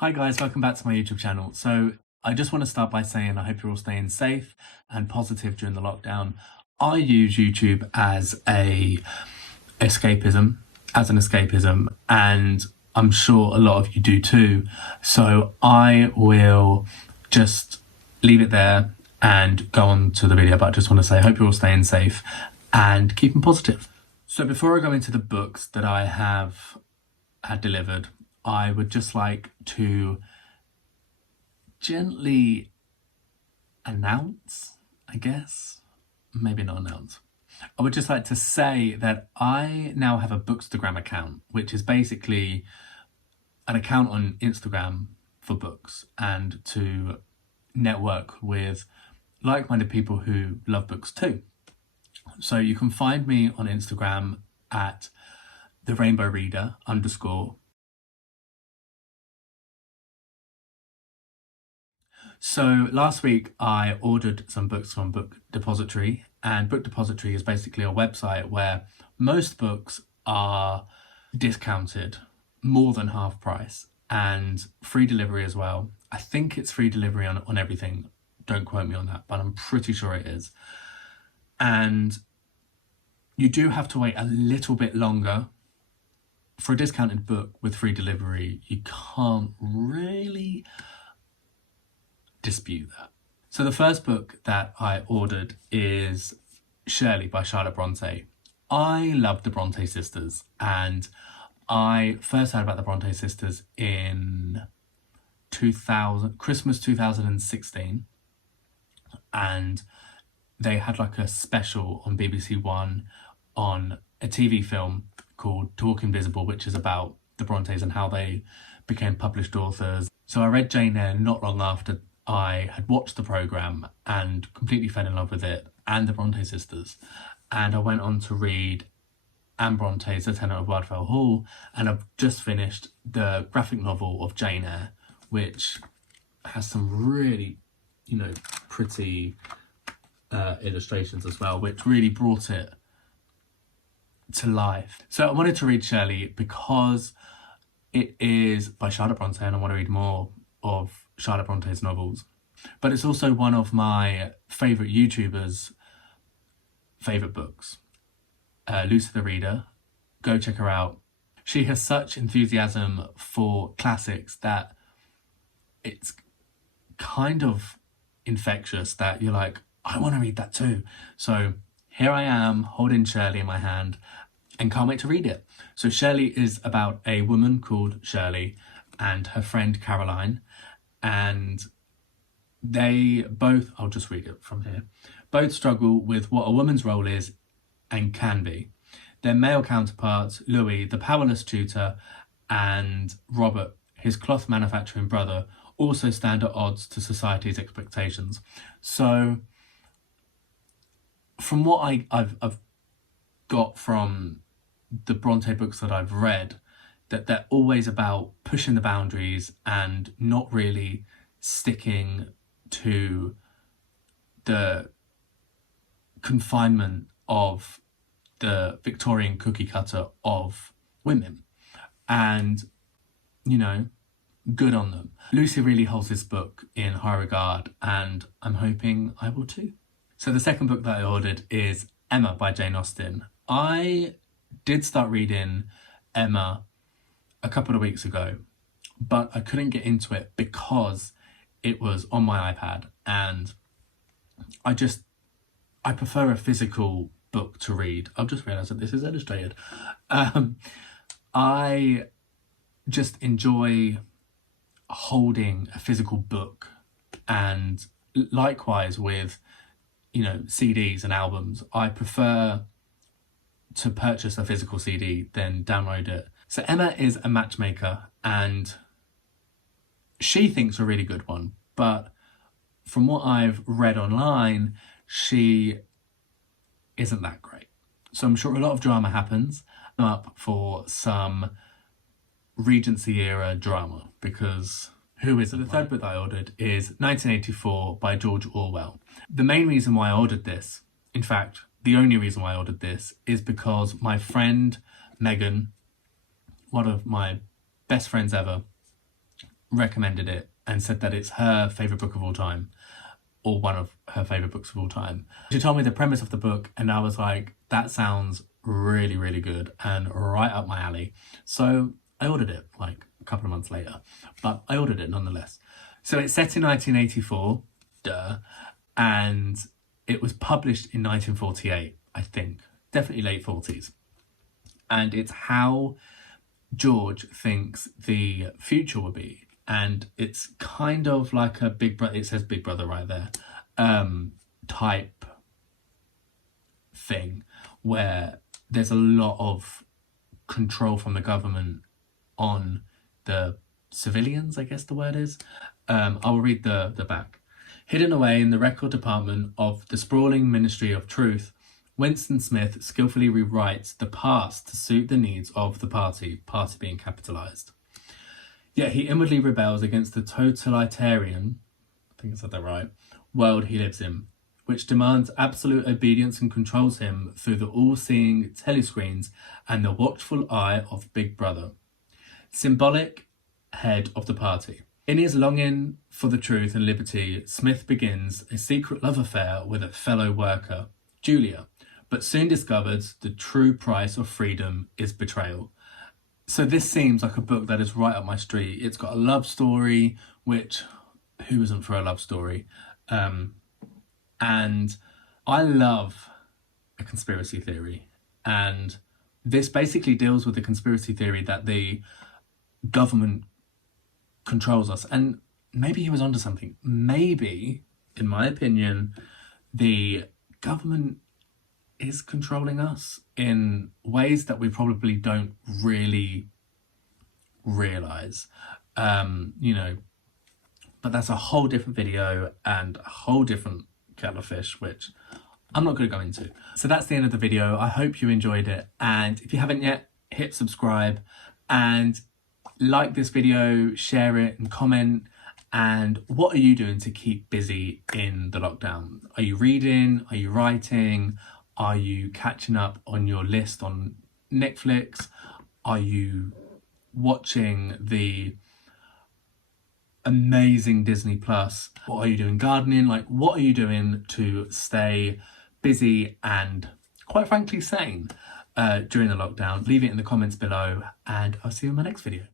Hi guys, welcome back to my YouTube channel. So I just want to start by saying I hope you're all staying safe and positive during the lockdown. I use YouTube as an escapism, and I'm sure a lot of you do too. So I will just leave it there and go on to the video, but I just want to say I hope you're all staying safe and keeping positive. So before I go into the books that I have had delivered, I would just like to gently announce, I guess, maybe not announce. I would just like to say that I now have a Bookstagram account, which is basically an account on Instagram for books and to network with like-minded people who love books too. So you can find me on Instagram at @therainbowreader_. So last week I ordered some books from Book Depository, and Book Depository is basically a website where most books are discounted more than half price and free delivery as well. I think it's free delivery on everything. Don't quote me on that, but I'm pretty sure it is. And you do have to wait a little bit longer. For a discounted book with free delivery, you can't really dispute that. So the first book that I ordered is Shirley by Charlotte Bronte. I love the Bronte sisters, and I first heard about the Bronte sisters in Christmas 2016, and they had like a special on BBC One on a TV film called Talk Invisible, which is about the Brontes and how they became published authors. So I read Jane Eyre not long after I had watched the programme and completely fell in love with it and the Bronte sisters. And I went on to read Anne Bronte's The Tenant of Wildfell Hall, and I've just finished the graphic novel of Jane Eyre, which has some really, pretty illustrations as well, which really brought it to life. So I wanted to read Shirley because it is by Charlotte Bronte and I want to read more of Charlotte Bronte's novels. But it's also one of my favourite YouTubers' favourite books. Lucy the Reader, go check her out. She has such enthusiasm for classics that it's kind of infectious, that you're like, I want to read that too. So here I am holding Shirley in my hand and can't wait to read it. So Shirley is about a woman called Shirley and her friend Caroline, and they both, I'll just read it from here, both struggle with what a woman's role is and can be. Their male counterparts, Louis, the powerless tutor, and Robert, his cloth manufacturing brother, also stand at odds to society's expectations. So from what I've got from the Bronte books that I've read, that they're always about pushing the boundaries and not really sticking to the confinement of the Victorian cookie cutter of women. And, good on them. Lucy really holds this book in high regard, and I'm hoping I will too. So the second book that I ordered is Emma by Jane Austen. I did start reading Emma a couple of weeks ago, but I couldn't get into it because it was on my iPad, and I prefer a physical book to read. I've just realised that this is illustrated. I just enjoy holding a physical book, and likewise with CDs and albums. I prefer to purchase a physical CD than download it. So Emma is a matchmaker, and she thinks a really good one, but from what I've read online, she isn't that great. So I'm sure a lot of drama happens. I'm up for some Regency era drama, because who isn't? The third book that I ordered is 1984 by George Orwell. The main reason why I ordered this, in fact, the only reason why I ordered this, is because my friend Megan, one of my best friends ever, recommended it and said that it's her favourite book of all time, or one of her favourite books of all time. She told me the premise of the book and I was like, that sounds really, really good and right up my alley. So I ordered it like a couple of months later, but I ordered it nonetheless. So it's set in 1984, and it was published in 1948, I think, definitely late 40s. And it's how George thinks the future will be. And it's kind of like a Big Brother, it says Big Brother right there, type thing, where there's a lot of control from the government on the civilians, I guess the word is. I'll read the back. Hidden away in the record department of the sprawling Ministry of Truth, Winston Smith skillfully rewrites the past to suit the needs of the party being capitalised. Yet he inwardly rebels against the totalitarian, I think I said that right, world he lives in, which demands absolute obedience and controls him through the all-seeing telescreens and the watchful eye of Big Brother, symbolic head of the party. In his longing for the truth and liberty, Smith begins a secret love affair with a fellow worker, Julia, but soon discovers the true price of freedom is betrayal. So this seems like a book that is right up my street. It's got a love story, which, who isn't for a love story? And I love a conspiracy theory. And this basically deals with the conspiracy theory that the government controls us. And maybe he was onto something. Maybe, in my opinion, the government is controlling us in ways that we probably don't really realise, you know, but that's a whole different video and a whole different kettle of fish, which I'm not going to go into. So that's the end of the video. I hope you enjoyed it, and if you haven't yet, hit subscribe and like this video, share it and comment. And what are you doing to keep busy in the lockdown? Are you reading? Are you writing? Are you catching up on your list on Netflix? Are you watching the amazing Disney Plus? What are you doing gardening? Like, what are you doing to stay busy and, quite frankly, sane during the lockdown? Leave it in the comments below, and I'll see you in my next video.